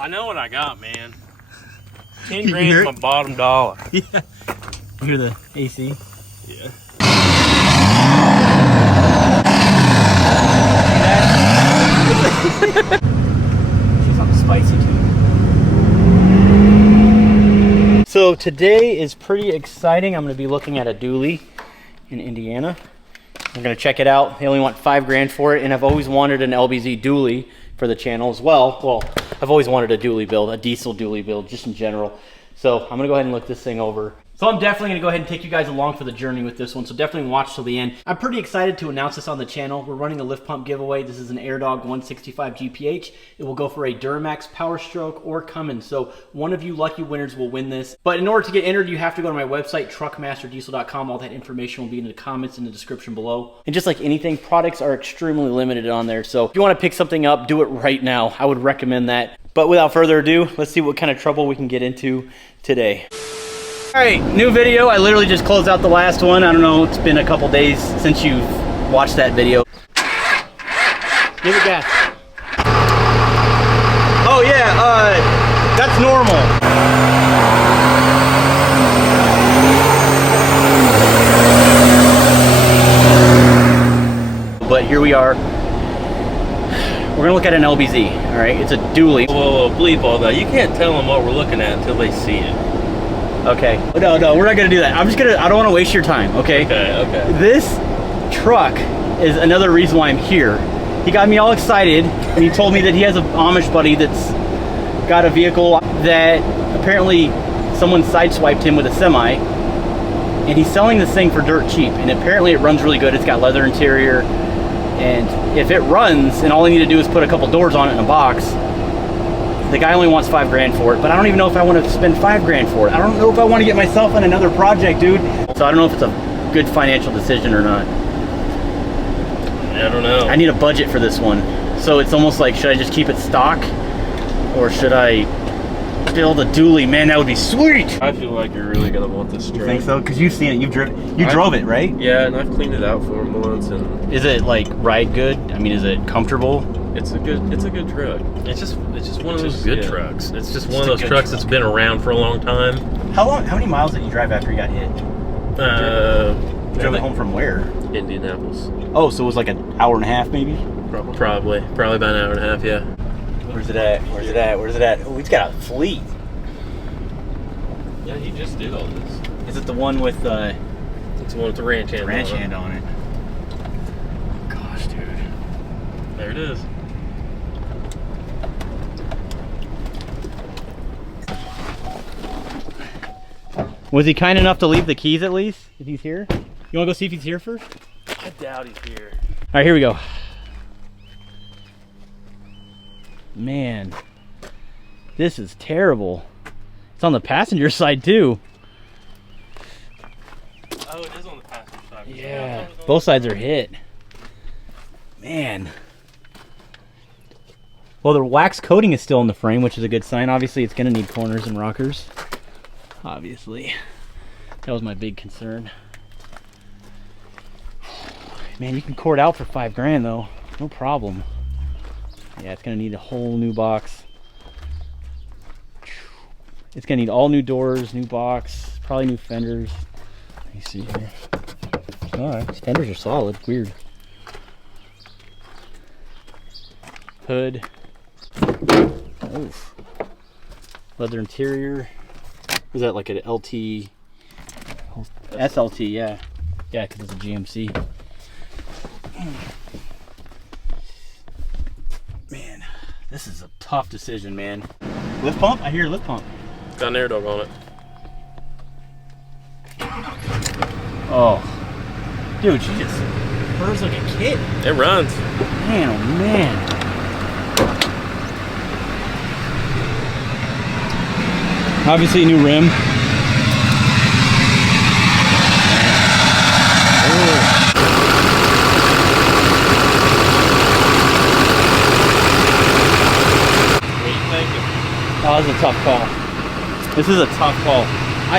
I know what I got, man. 10 grand is my bottom dollar. Yeah. You hear the AC? Yeah. See something spicy too. So today is pretty exciting. I'm going to be looking at a dually in Indiana. I'm going to check it out. They only want 5 grand for it, and I've always wanted an LBZ dually for the channel as well. Well, I've always wanted a dually build, a diesel dually build, just in general. So I'm gonna go ahead and look this thing over. So I'm definitely gonna go ahead and take you guys along for the journey with this one, so definitely watch till the end. I'm pretty excited to announce this on the channel. We're running a lift pump giveaway. This is an AirDog 165 GPH. It will go for a Duramax, Power Stroke, or Cummins. So one of you lucky winners will win this. But in order to get entered, you have to go to my website, truckmasterdiesel.com. All that information will be in the comments in the description below. And just like anything, products are extremely limited on there. So if you wanna pick something up, do it right now. I would recommend that. But without further ado, let's see what kind of trouble we can get into today. All right, new video. I literally just closed out the last one. I don't know, it's been a couple days since you've watched that video. Give it gas. Oh yeah, that's normal. But here we are. We're gonna look at an LBZ, all right? It's a dually. Whoa, bleep all that. You can't tell them what we're looking at until they see it. Okay. No, we're not gonna do that. I don't wanna waste your time, okay? Okay. This truck is another reason why I'm here. He got me all excited, and he told me that he has an Amish buddy that's got a vehicle that apparently someone sideswiped him with a semi, and he's selling this thing for dirt cheap, and apparently it runs really good. It's got leather interior, and if it runs and all I need to do is put a couple doors on it in a box, the guy only wants 5 grand for it, but I don't even know if I want to spend 5 grand for it. I don't know if I want to get myself on another project, dude. So I don't know if it's a good financial decision or not. I don't know. I need a budget for this one. So it's almost like, should I just keep it stock? Or should I build a dually? Man, that would be sweet! I feel like you're really gonna want this truck. You think so? Because you've seen it, you drove it, right? Yeah, and I've cleaned it out for him once, and is it like ride good? I mean, is it comfortable? It's a good truck. It's just one of those good trucks. It's just one of those trucks that's been around for a long time. How many miles did you drive after you got hit? You drove it home from where? Indianapolis. Oh, so it was like an hour and a half, maybe? Probably about an hour and a half, yeah. Where's it at? Oh, he's got a fleet. Yeah, he just did all this. Is it the one with it's the one with the ranch hand on it? Oh, gosh, dude. There it is. Was he kind enough to leave the keys at least? If he's here? You wanna go see if he's here first? I doubt he's here. All right, here we go. Man, this is terrible. It's on the passenger side too. Oh, it is on the passenger side. Yeah, both sides are hit. Man. Well, the wax coating is still in the frame, which is a good sign. Obviously, it's gonna need corners and rockers. Obviously. That was my big concern. Man, you can core it out for 5 grand though. No problem. Yeah, it's gonna need a whole new box. It's gonna need all new doors, new box, probably new fenders. Let me see here. Alright, these fenders are solid. Weird. Hood. Oof. Leather interior. Is that like an LT? SLT, yeah. Yeah, because it's a GMC. Man, this is a tough decision, man. Lift pump? I hear lift pump. It's got an AirDog on it. Oh. Dude, she just purrs like a kid. It runs. Man, oh man. Obviously a new rim. Oh, this is a tough call. This is a tough call.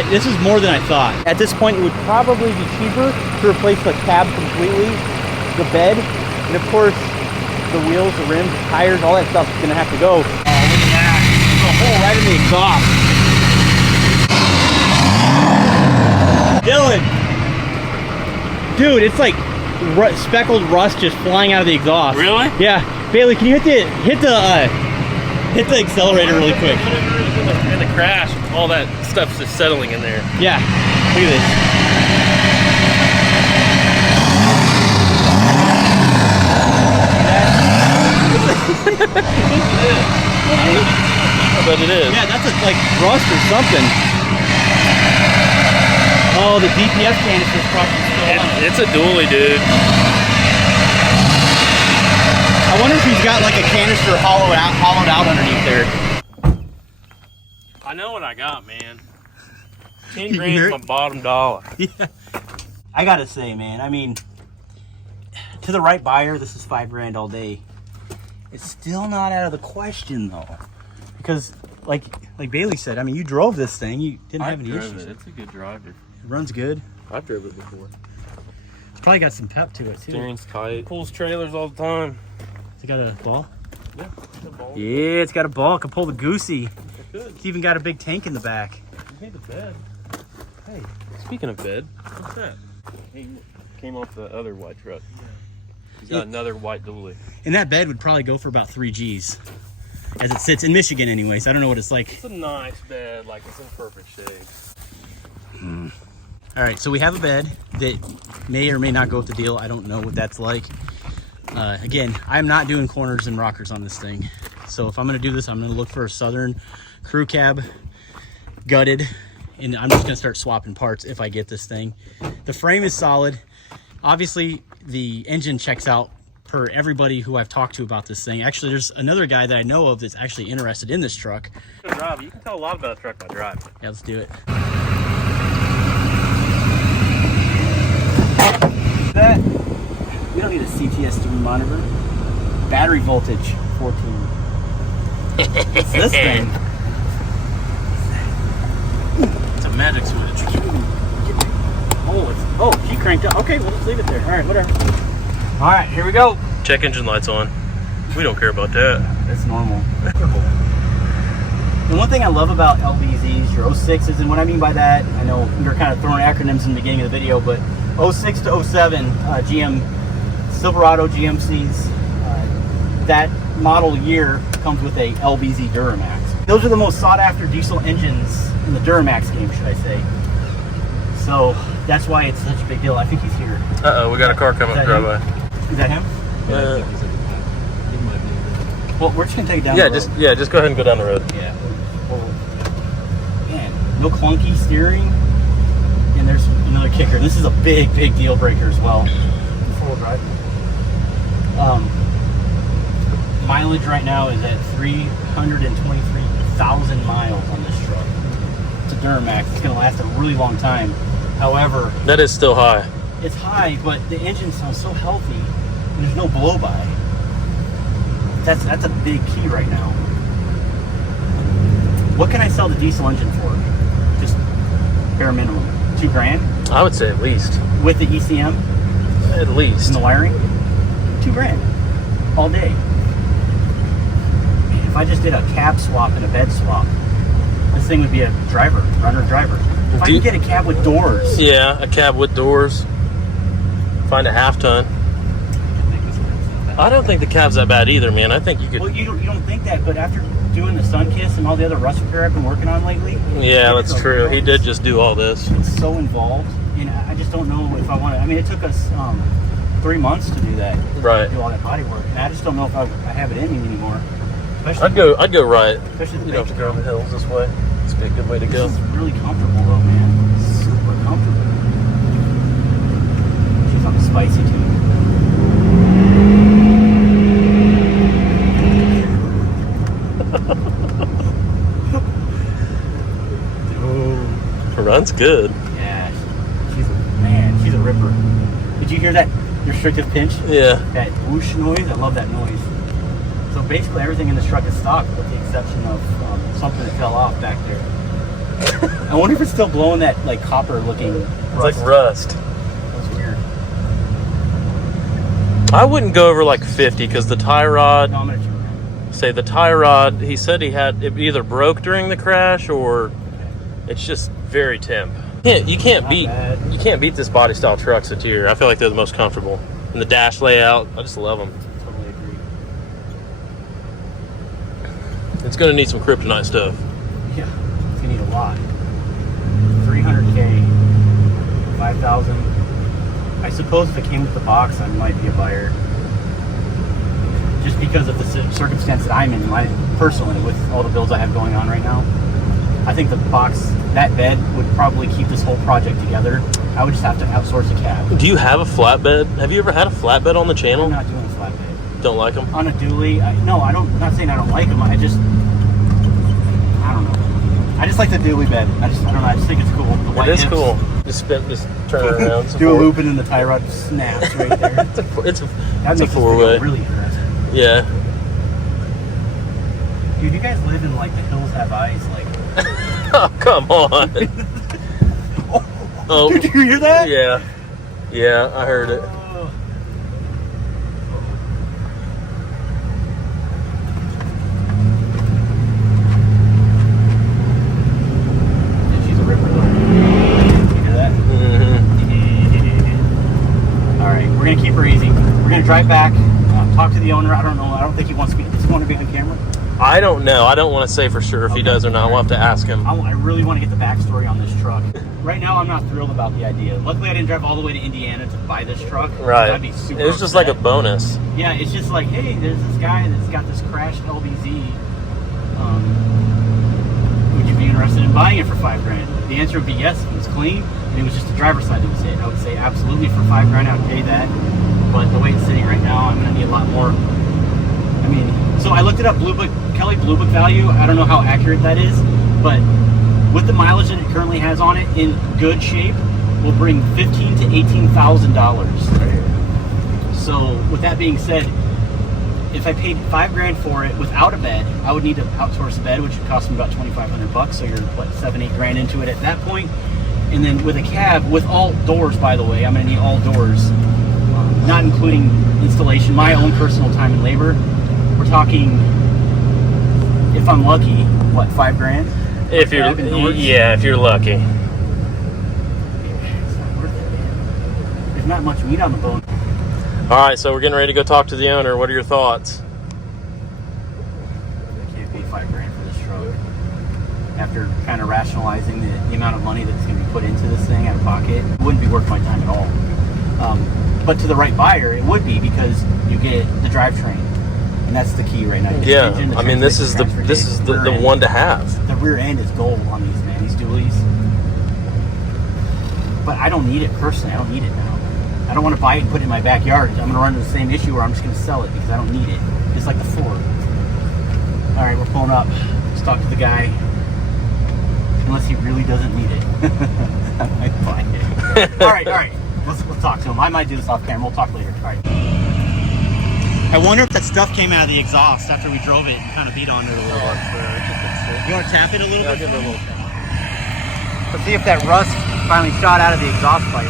This is more than I thought. At this point, it would probably be cheaper to replace the cab completely, the bed, and of course, the wheels, the rims, the tires, all that stuff is gonna have to go. Oh, look at that. a hole right in the exhaust. Dylan! Dude, it's like speckled rust just flying out of the exhaust. Really? Yeah. Bailey, can you hit the accelerator really quick? Whatever is in the crash, all that stuff's just settling in there. Yeah. Look at this. I bet it is. Yeah, that's like rust or something. Oh, the DPF canister's probably still on. It's a dually, dude. I wonder if he's got like a canister hollowed out underneath there. I know what I got, man. 10 grand my bottom dollar. Yeah. I gotta say, man, I mean, to the right buyer, this is 5 grand all day. It's still not out of the question though, because like Bailey said, I mean, you drove this thing, you didn't have any issues. It's a good driver. It runs good. I've driven it before. It's probably got some pep to it too. Steering's tight. Pulls trailers all the time. Has it got a ball? Yeah, it's a ball. Yeah, it's got a ball. It can pull the goosey. It could. It's even got a big tank in the back. You made the bed. Hey, speaking of bed, what's that? He came off the other white truck. Yeah. He's got another white dually. And that bed would probably go for about 3 G's. As it sits in Michigan anyways. I don't know what it's like. It's a nice bed, like it's in perfect shape. All right, so we have a bed that may or may not go with the deal. I don't know what that's like. Again, I'm not doing corners and rockers on this thing. So if I'm gonna do this, I'm gonna look for a Southern crew cab, gutted, and I'm just gonna start swapping parts if I get this thing. The frame is solid. Obviously, the engine checks out per everybody who I've talked to about this thing. Actually, there's another guy that I know of that's actually interested in this truck. Drive. You can tell a lot about a truck by driving. Yeah, let's do it. That we don't need a CTS to monitor. Battery voltage 14. What's this thing? It's a magic switch. Oh, she cranked up. Okay, well, let's leave it there. All right, whatever. All right, here we go. Check engine lights on. We don't care about that. That's normal. The one thing I love about LBZs, your 06s, and what I mean by that, I know we were kind of throwing acronyms in the beginning of the video, but 06 to 07 GM Silverado GMCs, that model year comes with a LBZ Duramax. Those are the most sought after diesel engines in the Duramax game, should I say. So that's why it's such a big deal. I think he's here. Uh-oh, we got a car coming up drive by. Is that him? Well, we're just gonna take it down the road. Just go ahead and go down the road. Yeah. Man, no clunky steering. And there's another kicker. This is a big deal breaker as well. Four-wheel drive. Mileage right now is at 323,000 miles on this truck. It's a Duramax. It's gonna last a really long time. However, that is still high. It's high, but the engine sounds so healthy, and there's no blow-by. That's a big key right now. What can I sell the diesel engine for? Just bare minimum, 2 grand. I would say at least. With the ECM, At least. and the wiring, 2 grand, all day. If I just did a cab swap and a bed swap, this thing would be a runner driver. If I could get a cab with doors. Yeah, a cab with doors. Find a half ton. I don't think the cab's that bad either, man. I think you could. Well, you don't think that, but after doing the sun kiss and all the other rust repair I've been working on lately. Yeah, that's true. He did just do all this. It's so involved, and I just don't know if I want to. I mean, it took us 3 months to do that. Right. Do all that body work, and I just don't know if I have it in me anymore. I'd go right. Especially You don't have to go over the hills this way. It's a good way to go. This is really comfortable though, man. Super comfortable. She's on the spicy too. Runs good. Yeah, she's a ripper. Did you hear that restrictive pinch? Yeah. That whoosh noise? I love that noise. So basically everything in this truck is stock with the exception of something that fell off back there. I wonder if it's still blowing that like copper looking rust. It's like rust. That's weird. I wouldn't go over like 50 because the tie rod. No, I'm gonna turn say the tie rod, he said he had it either broke during the crash or it's just very temp. You can't beat this body style truck's interior. I feel like they're the most comfortable. And the dash layout, I just love them. Totally agree. It's gonna need some kryptonite stuff. Yeah, it's gonna need a lot. 300K, 5,000. I suppose if it came with the box, I might be a buyer. Just because of the circumstance that I'm in, personally, with all the builds I have going on right now. I think the box, that bed, would probably keep this whole project together. I would just have to outsource a cab. Do you have a flatbed? Have you ever had a flatbed on the channel? I'm not doing a flatbed. Don't like them? On a dually, no, I'm not saying I don't like them. I don't know. I just like the dually bed. I don't know. I just think it's cool. The white It is hips. cool. Just turn it around. Do a loop and then the tie rod snaps right there. it's a That makes four-way. Really interesting. Yeah. Dude, you guys live in like the hills have eyes, like. Oh, come on. Oh, did you hear that? Yeah. Yeah, I heard it. She's a ripper though. You hear that? Mm-hmm. All right, we're gonna keep her easy. We're gonna drive back, talk to the owner. I don't know. I don't think he wants to be. Does he want to be on camera? I don't know. I don't want to say for sure if he does or not. We'll have to ask him. I really want to get the backstory on this truck. Right now, I'm not thrilled about the idea. Luckily, I didn't drive all the way to Indiana to buy this truck. Right. That'd be super It was just upset. like a bonus. Yeah, it's just like, hey, there's this guy that's got this crashed LBZ. Would you be interested in buying it for $5,000? The answer would be yes. It was clean, and it was just the driver's side that was hit. I would say absolutely for $5,000, I'd pay that. But the way it's sitting right now, I'm going to need a lot more. I mean, so I looked it up, Kelly Blue Book value. I don't know how accurate that is, but with the mileage that it currently has on it, in good shape, will bring $15,000 to $18,000. So with that being said, if I paid $5,000 for it without a bed, I would need to outsource a bed, which would cost me about $2,500. So you're what, $7,000-8,000 into it at that point. And then with a cab, with all doors, by the way, I'm going to need all doors, not including installation, my own personal time and labor. We're talking, if I'm lucky, what, $5,000? If you're lucky. It's not worth it, man. There's not much meat on the bone. All right, so we're getting ready to go talk to the owner. What are your thoughts? I can't pay $5,000 for this truck. After kind of rationalizing the amount of money that's going to be put into this thing out of pocket, it wouldn't be worth my time at all. But to the right buyer, it would be, because you get the drivetrain. And that's the key right now. Yeah, I mean, this is the one to have. The rear end is gold on these, man. These dualies. But I don't need it personally. I don't need it now. I don't want to buy it and put it in my backyard. I'm going to run into the same issue where I'm just going to sell it because I don't need it. Just like the Ford. All right, we're pulling up. Let's talk to the guy. Unless he really doesn't need it, I might buy it. All right. Let's talk to him. I might do this off camera. We'll talk later. All right. I wonder if that stuff came out of the exhaust after we drove it and kind of beat on it a little bit. You want to tap it a little bit? Give it a little tap. Let's see if that rust finally shot out of the exhaust pipe.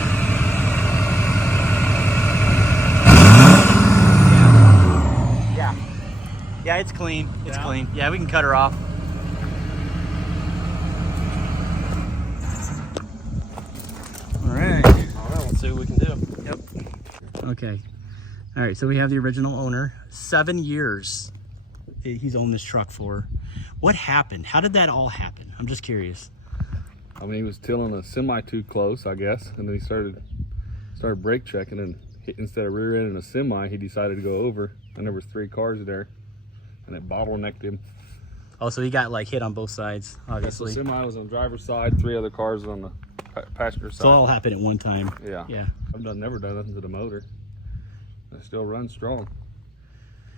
Yeah, it's clean. It's clean. Yeah, we can cut her off. All right, let's see what we can do. Yep. Okay. All right, so we have the original owner. 7 years he's owned this truck for. What happened? How did that all happen? I'm just curious. I mean, he was tilling a semi too close, I guess, and then he started brake checking, and instead of rear ending a semi, he decided to go over, and there was 3 cars there, and it bottlenecked him. Oh, so he got like hit on both sides, obviously. The semi was on the driver's side, 3 other cars on the passenger side. So it all happened at one time. Yeah. I've never done nothing to the motor. It still runs strong.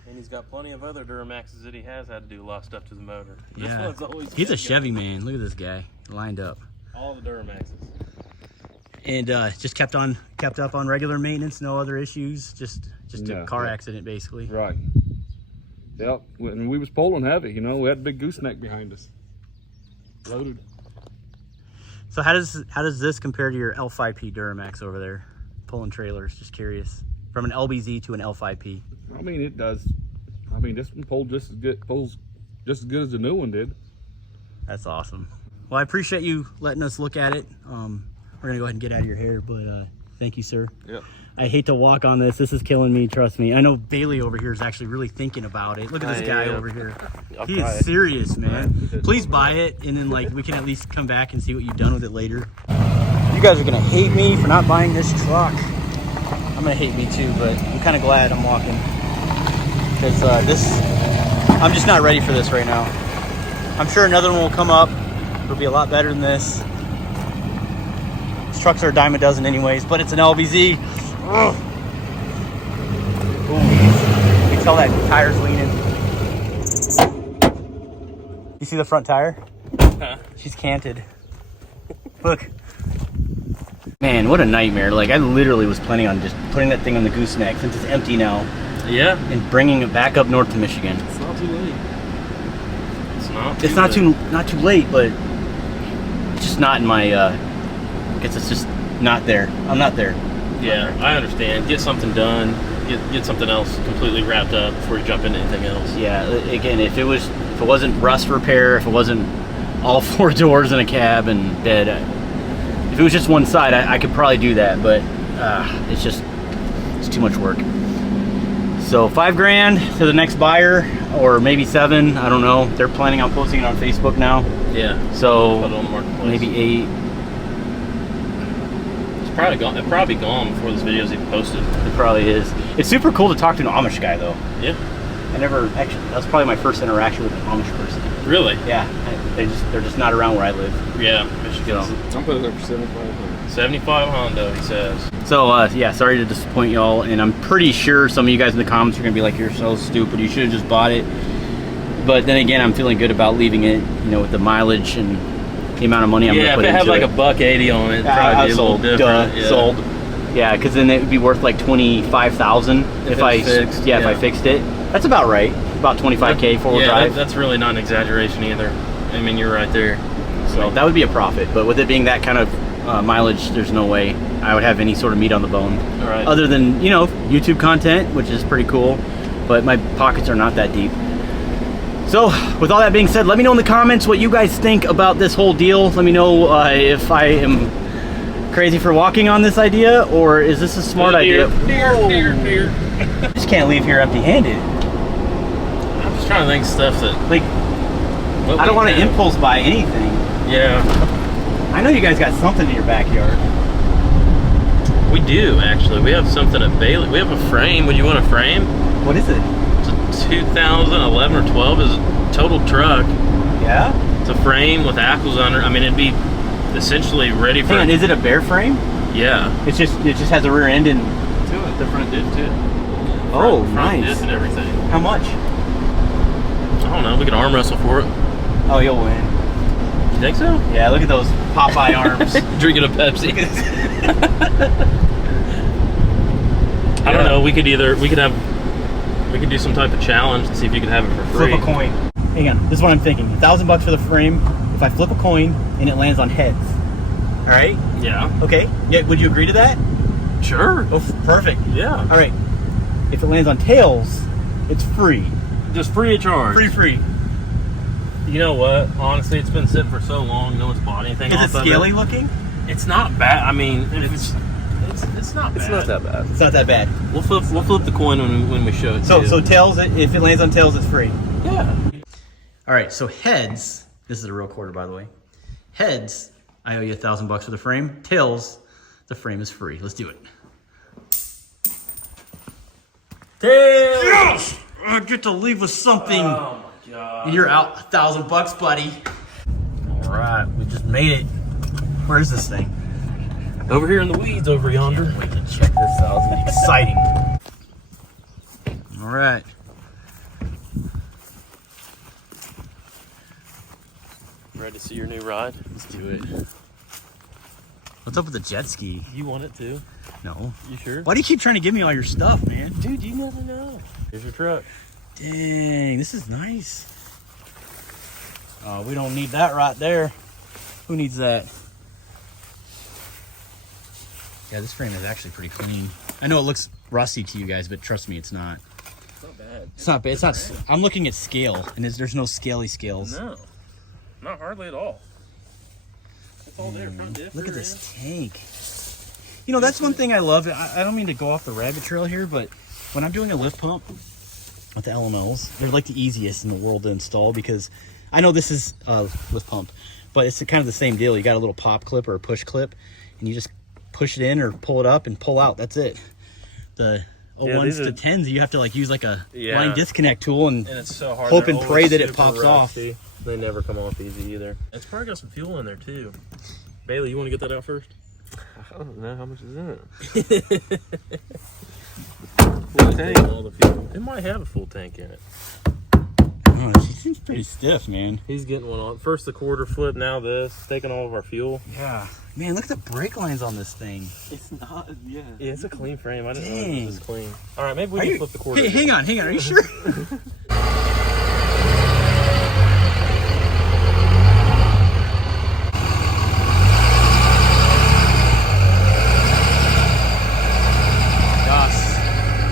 And he's got plenty of other Duramaxes that he has had to do a lot of stuff to the motor. Yeah. This one's always He's a Chevy man. Look at this guy lined up. All the Duramaxes. And just kept up on regular maintenance, no other issues, just a car accident basically. Right. Yep. And we was pulling heavy, we had a big gooseneck behind us. Loaded. So how does this compare to your L5P Duramax over there? Pulling trailers, just curious. From an LBZ to an L5P. I mean, it does I mean, this one pulls just as good as the new one did. That's awesome. Well, I appreciate you letting us look at it. We're gonna go ahead and get out of your hair, but thank you, sir. Yep. I hate to walk on this. This is killing me, trust me. I know Bailey over here is actually really thinking about it. Look at this guy over here. He is serious, man. Please buy it, and then like we can at least come back and see what you've done with it later. You guys are gonna hate me for not buying this truck. I'm gonna hate me too, but I'm kind of glad I'm walking. Because I'm just not ready for this right now. I'm sure another one will come up. It'll be a lot better than this. These trucks are a dime a dozen anyways, but it's an LBZ. Ugh. Ooh. You can tell that tire's leaning. You see the front tire? Huh? She's canted. Look. Man, what a nightmare. Like, I literally was planning on just putting that thing on the gooseneck since it's empty now. Yeah. And bringing it back up north to Michigan. It's not too late. It's not too late, but it's just not in my, I guess it's just not there. I'm not there. Yeah, I understand. Get something done. Get something else completely wrapped up before you jump into anything else. Yeah, again, if it wasn't rust repair, if it wasn't all 4 doors in a cab and bed, if it was just one side, I could probably do that, but it's too much work. So $5,000 to the next buyer, or maybe 7. I don't know. They're planning on posting it on Facebook now. Yeah. So Put it on Marketplace. maybe 8. It's probably gone before this video's even posted. It probably is. It's super cool to talk to an Amish guy, though. Yeah. That was probably my first interaction with an Amish person. Really? Yeah. They're just not around where I live. Yeah. Michigan. So. I'm putting it up for 7,500. 75 Honda, he says. So, yeah, sorry to disappoint y'all, and I'm pretty sure some of you guys in the comments are going to be like, you're so stupid, you should have just bought it. But then again, I'm feeling good about leaving it, with the mileage and the amount of money I'm going to put into it. Yeah, if it had like $180 on it, it'd probably be a little different. Yeah. Sold. Yeah, because then it would be worth like $25,000 if I fixed. Yeah, if I fixed it. That's about right. About $25K four-wheel drive. That's really not an exaggeration either. I mean, you're right there. So that would be a profit, but with it being that kind of mileage, there's no way I would have any sort of meat on the bone. All right. Other than, YouTube content, which is pretty cool, but my pockets are not that deep. So, with all that being said, let me know in the comments what you guys think about this whole deal. Let me know if I am crazy for walking on this idea, or is this a smart idea? Deer. I just can't leave here empty-handed. I'm just trying to think stuff that... Like, I don't want to impulse buy anything. Yeah. I know you guys got something in your backyard. We do, actually. We have something at Bailey. We have a frame. Would you want a frame? What is it? It's a 2011 or 12 is a total truck. Yeah? It's a frame with axles under. I mean, it'd be essentially ready for... Hang on, is it a bare frame? Yeah. It just has a rear end and... To it. The front diff, too. Oh, front nice. diff and everything. How much? I don't know. We could arm wrestle for it. Oh, you'll win. You think so? Yeah, look at those Popeye arms. Drinking a Pepsi. I don't know. We could do some type of challenge and see if you could have it for free. Flip a coin. Hang on, this is what I'm thinking. $1,000 for the frame. If I flip a coin and it lands on heads. All right? Yeah. Okay. Yeah. Would you agree to that? Sure. Oh, perfect. Yeah. All right. If it lands on tails, it's free. Just free of charge. Free. You know what? Honestly, it's been sitting for so long. No one's bought anything off Is it of scaly it. looking? It's not bad. I mean, it's not bad. It's not that bad. It's not that bad. We'll flip the coin when we show it. So tails, if it lands on tails, it's free. Yeah. All right. So heads. This is a real quarter, by the way. Heads, I owe you $1,000 for the frame. Tails, the frame is free. Let's do it. Tails. Yes! I get to leave with something. Oh my god. You're out $1,000, buddy. All right, we just made it. Where is this thing? Over here in the weeds, over yonder. Wait to check this out. It's gonna be exciting. All right. Ready to see your new ride? Let's do it. What's up with the jet ski? You want it too? No. You sure? Why do you keep trying to give me all your stuff, man? Dude, you never know. Here's your truck. Dang, this is nice. Oh, we don't need that right there. Who needs that? Yeah, this frame is actually pretty clean. I know it looks rusty to you guys, but trust me, it's not. It's not bad. bad. It's not bad. It's not. I'm looking at scale, and there's no scaly scales. No, not hardly at all. It's all there. Front diff, Look at rear this tank. You know, that's one thing I love. I don't mean to go off the rabbit trail here, but when I'm doing a lift pump with the LMLs, they're like the easiest in the world to install because I know this is a lift pump, but it's kind of the same deal. You got a little pop clip or a push clip, and you just push it in or pull it up and pull out. That's it. The 01s to 10s, you have to like use like a line disconnect tool and it's so hard. hope and pray that it pops off. They never come off easy either. It's probably got some fuel in there too. Bailey, you want to get that out first? I don't know how much is in it. Full tank. All the fuel. It might have a full tank in it. Oh, she seems pretty stiff, man. He's getting one on. First the quarter flip, now this. Taking all of our fuel. Yeah. Man, look at the brake lines on this thing. It's not, yeah. Yeah, it's a clean frame. I didn't know Dang. it was clean. All right, maybe we can flip the quarter. Hey, hang on. Are you sure?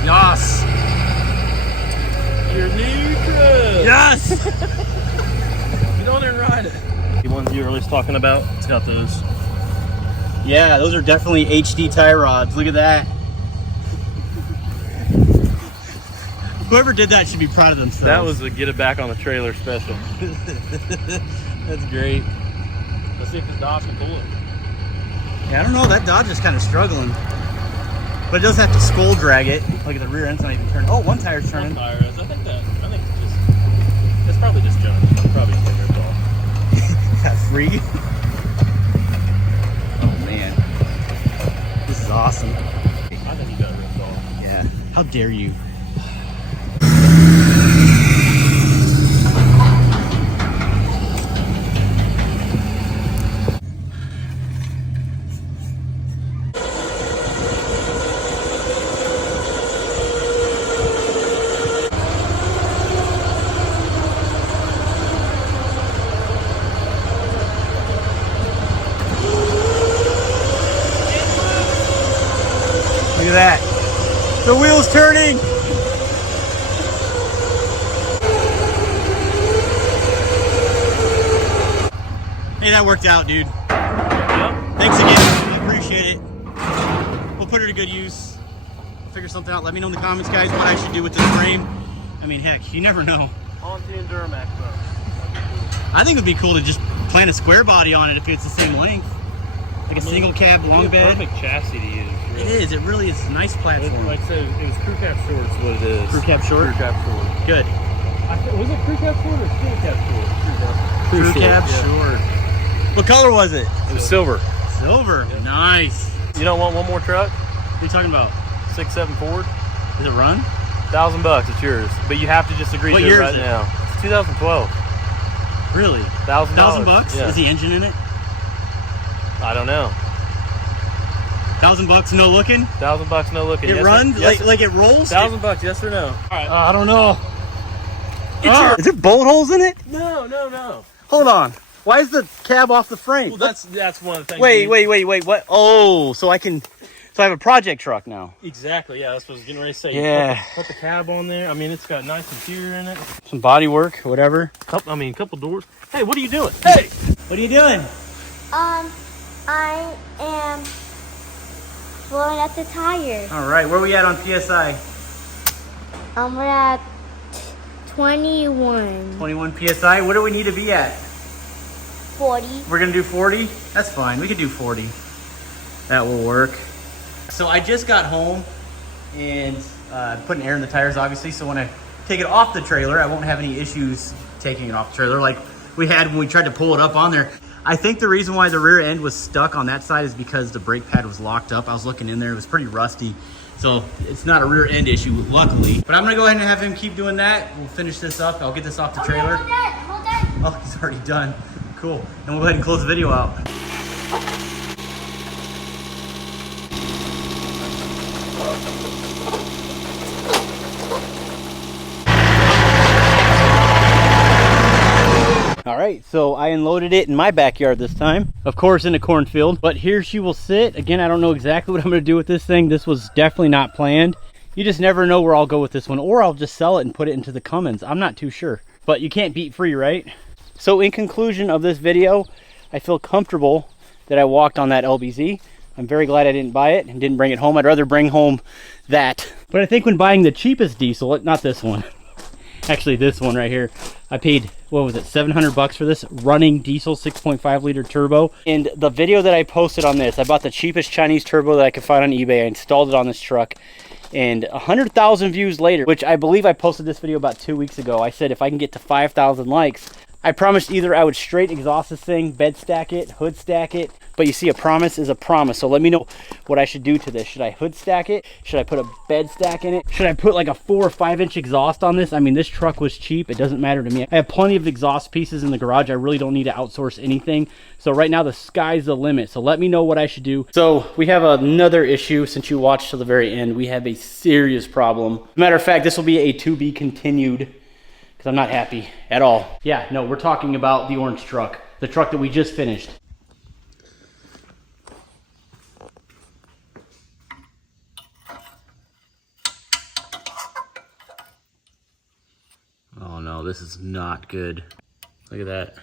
Yes. Your new truck. Yes. Get on there and ride it. The ones you were always talking about, it's got those. Yeah, those are definitely HD tie rods. Look at that. Whoever did that should be proud of themselves. That was a get it back on the trailer special. That's great. Let's see if this Dodge can pull it. Yeah, I don't know. That Dodge is kind of struggling. But it does have to skull drag it. Look at the rear end's not even turning. Oh, one tire's turning. One tire is. I think it's probably just junk. It's probably just ripped off. That free? Oh man. This is awesome. I think he got ripped off. Yeah. How dare you? Look at that. The wheel's turning. Hey, that worked out, dude. Yep. Thanks again. I appreciate it. We'll put it to good use. Figure something out. Let me know in the comments, guys, what I should do with this frame. I mean, heck, you never know. On to Duramax, though. I think it would be cool to just plant a square body on it if it's the same length. Like a single cab long bed. Perfect chassis to use. Really. It is. It really is a nice platform. Like I said, it was crew cab short is what it is. Crew cab short? Crew cab short. Good. Was it crew cab short or steel cab short? Crew cab yeah. short. What color was it? It was silver. Silver. Yeah. Nice. You don't want one more truck? What are you talking about? 6.7 Ford? Does it run? $1,000, it's yours. But you have to just agree What to year it right is it? now. It's 2012. Really? $1,000. $1,000? Yeah. Is the engine in it? I don't know. $1,000 no looking? $1,000 no looking. It yes runs? Or, yes, like it rolls? $1,000, yes or no? All right. I don't know. Is there bolt holes in it? No. Hold on. Why is the cab off the frame? Well, that's one of the things. Wait. What? Oh, so I have a project truck now. Exactly. Yeah, that's what I was getting ready to say. Yeah. Put the cab on there. I mean, it's got nice interior in it. Some body work, whatever. Couple doors. Hey, what are you doing? Hey, What are you doing? I am blowing up the tire. All right, where are we at on PSI? We're at 21. 21 PSI. What do we need to be at? 40. We're gonna do 40? That's fine, we can do 40. That will work. So I just got home and putting air in the tires, obviously, so when I take it off the trailer, I won't have any issues taking it off the trailer like we had when we tried to pull it up on there. I think the reason why the rear end was stuck on that side is because the brake pad was locked up. I was looking in there, it was pretty rusty. So it's not a rear end issue, luckily. But I'm gonna go ahead and have him keep doing that. We'll finish this up. I'll get this off the trailer. Hold on. Oh, he's already done. Cool. And we'll go ahead and close the video out. All right, so I unloaded it in my backyard this time, of course in a cornfield, but here she will sit. Again, I don't know exactly what I'm gonna do with this thing. This was definitely not planned. You just never know where I'll go with this one, or I'll just sell it and put it into the Cummins. I'm not too sure, but you can't beat free, right? So in conclusion of this video, I feel comfortable that I walked on that LBZ. I'm very glad I didn't buy it and didn't bring it home. I'd rather bring home that. But I think when buying the cheapest diesel, not this one, actually this one right here, I paid, what was it, 700 bucks for this running diesel 6.5 liter turbo. And the video that I posted on this, I bought the cheapest Chinese turbo that I could find on eBay. I installed it on this truck, and 100,000 views later, which I believe I posted this video about 2 weeks ago, I said if I can get to 5,000 likes, I promised either I would straight exhaust this thing, bed stack it, hood stack it. But you see, a promise is a promise. So let me know what I should do to this. Should I hood stack it? Should I put a bed stack in it? Should I put like a 4 or 5 inch exhaust on this? I mean, this truck was cheap. It doesn't matter to me. I have plenty of exhaust pieces in the garage. I really don't need to outsource anything. So right now the sky's the limit. So let me know what I should do. So we have another issue. Since you watched till the very end, we have a serious problem. Matter of fact, this will be a to be continued, because I'm not happy at all. Yeah, no, we're talking about the orange truck, the truck that we just finished. Oh no, this is not good. Look at that.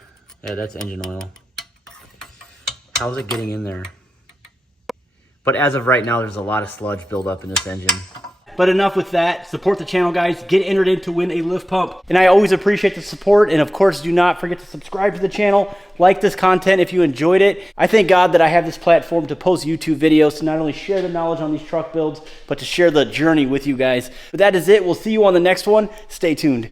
Yeah, that's engine oil. How's it getting in there? But as of right now, there's a lot of sludge buildup in this engine. But enough with that. Support the channel, guys. Get entered in to win a lift pump. And I always appreciate the support. And of course, do not forget to subscribe to the channel. Like this content if you enjoyed it. I thank God that I have this platform to post YouTube videos to not only share the knowledge on these truck builds, but to share the journey with you guys. But that is it. We'll see you on the next one. Stay tuned.